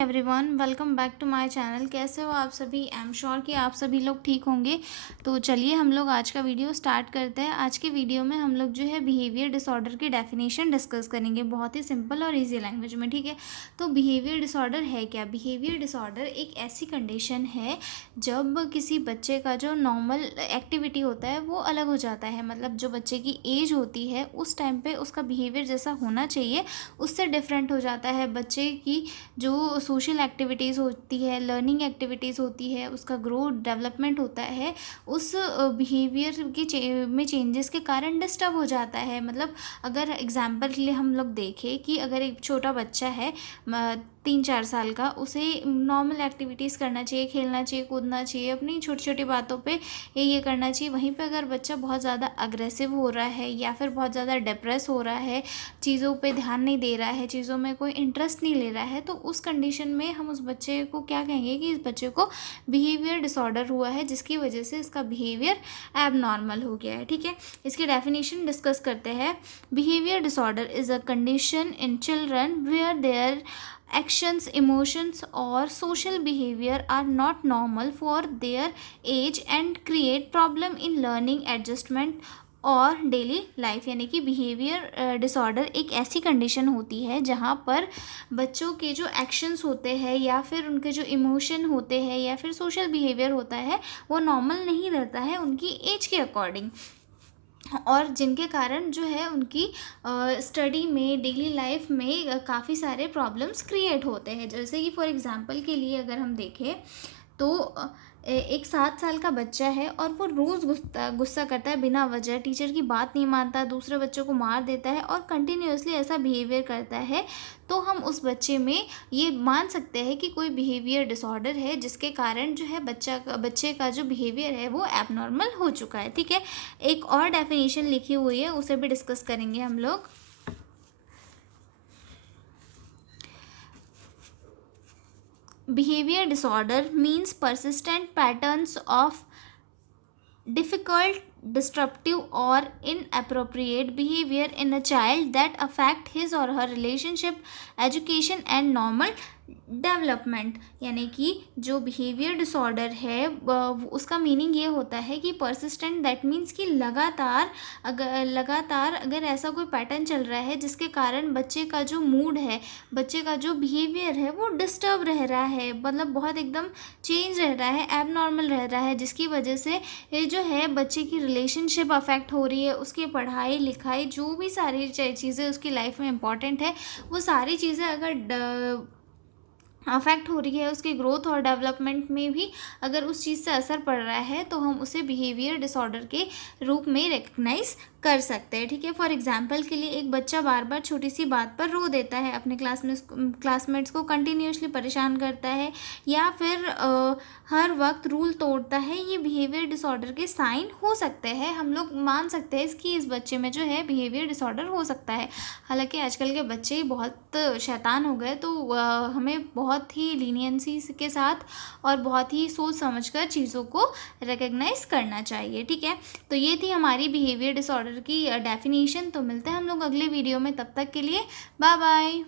Everyone, welcome back to my channel. कैसे हो आप सभी? आई एम श्योर कि आप सभी लोग ठीक होंगे। तो चलिए हम लोग आज का वीडियो स्टार्ट करते हैं। आज के वीडियो में हम लोग जो है बिहेवियर डिसऑर्डर की डेफिनेशन डिस्कस करेंगे, बहुत ही सिंपल और इजी लैंग्वेज में। ठीक है, तो बिहेवियर डिसऑर्डर है क्या? बिहेवियर डिसऑर्डर एक ऐसी कंडीशन है जब किसी बच्चे का जो नॉर्मल एक्टिविटी होता है वो अलग हो जाता है। मतलब जो बच्चे की एज होती है उस टाइम पे उसका बिहेवियर जैसा होना चाहिए उससे डिफरेंट हो जाता है। बच्चे की जो सोशल एक्टिविटीज़ होती है, लर्निंग एक्टिविटीज़ होती है, उसका ग्रोथ डेवलपमेंट होता है, उस बिहेवियर के में चेंजेस के कारण डिस्टर्ब हो जाता है। मतलब अगर एग्जांपल के लिए हम लोग देखें कि अगर एक छोटा बच्चा है 3-4 साल का, उसे नॉर्मल एक्टिविटीज़ करना चाहिए, खेलना चाहिए, कूदना चाहिए, अपनी छोटी छोटी बातों पे ये करना चाहिए। वहीं पे अगर बच्चा बहुत ज़्यादा अग्रेसिव हो रहा है या फिर बहुत ज़्यादा डिप्रेस हो रहा है, चीज़ों पे ध्यान नहीं दे रहा है, चीज़ों में कोई इंटरेस्ट नहीं ले रहा है, तो उस कंडीशन में हम उस बच्चे को क्या कहेंगे कि इस बच्चे को बिहेवियर डिसऑर्डर हुआ है, जिसकी वजह से इसका बिहेवियर एबनॉर्मल हो गया है। ठीक है, इसकी डेफिनेशन डिस्कस करते हैं। Behaviour disorder is a condition in children where their actions, emotions or social behavior are not normal for their age and create problem in learning, adjustment और डेली लाइफ। यानी कि बिहेवियर डिसऑर्डर एक ऐसी condition होती है जहाँ पर बच्चों के जो एक्शंस होते हैं या फिर उनके जो इमोशन होते हैं या फिर सोशल बिहेवियर होता है वो नॉर्मल नहीं रहता है उनकी एज के अकॉर्डिंग, और जिनके कारण जो है उनकी स्टडी में, डेली लाइफ में काफ़ी सारे प्रॉब्लम्स क्रिएट होते हैं। जैसे कि फॉर एग्जांपल के लिए अगर हम देखें तो एक 7 साल का बच्चा है और वो रोज़ गुस्सा करता है बिना वजह, टीचर की बात नहीं मानता, दूसरे बच्चों को मार देता है और कंटिन्यूअसली ऐसा बिहेवियर करता है, तो हम उस बच्चे में ये मान सकते हैं कि कोई बिहेवियर डिसऑर्डर है, जिसके कारण जो है बच्चे का जो बिहेवियर है वो एबनॉर्मल हो चुका है। ठीक है, एक और डेफिनेशन लिखी हुई है, उसे भी डिस्कस करेंगे हम लोग। Behavior disorder means persistent patterns of difficult, disruptive or inappropriate behavior in a child that affect his or her relationship, education and normal development. यानी कि जो बिहेवियर डिसऑर्डर है उसका मीनिंग ये होता है कि परसिस्टेंट, दैट मीन्स कि लगातार अगर ऐसा कोई पैटर्न चल रहा है जिसके कारण बच्चे का जो मूड है, बच्चे का जो बिहेवियर है वो डिस्टर्ब रह रहा है, मतलब बहुत एकदम चेंज रह रहा है, एबनॉर्मल रह रहा है, जिसकी वजह से ये जो है बच्चे की रिलेशनशिप अफेक्ट हो रही है, उसकी पढ़ाई लिखाई जो भी सारी चीज़ें उसकी लाइफ में इम्पॉर्टेंट है वो सारी चीज़ें अगर अफेक्ट हो रही है, उसके ग्रोथ और डेवलपमेंट में भी अगर उस चीज़ से असर पड़ रहा है तो हम उसे बिहेवियर डिसऑर्डर के रूप में रिकग्नाइज कर सकते हैं। ठीक है, फॉर एग्जांपल के लिए एक बच्चा बार बार छोटी सी बात पर रो देता है, अपने क्लासमेट्स को कंटिन्यूसली परेशान करता है या फिर हर वक्त रूल तोड़ता है, ये बिहेवियर डिसऑर्डर के साइन हो सकते हैं। हम लोग मान सकते हैं कि इस बच्चे में जो है बिहेवियर डिसऑर्डर हो सकता है। हालांकि आजकल के बच्चे ही बहुत शैतान हो गए, तो हमें बहुत ही लीनियंसी के साथ और बहुत ही सोच समझकर चीज़ों को रिकग्नाइज करना चाहिए। ठीक है, तो ये थी हमारी बिहेवियर डिसऑर्डर की डेफिनेशन। तो मिलते हैं हम लोग अगले वीडियो में, तब तक के लिए बाय बाय।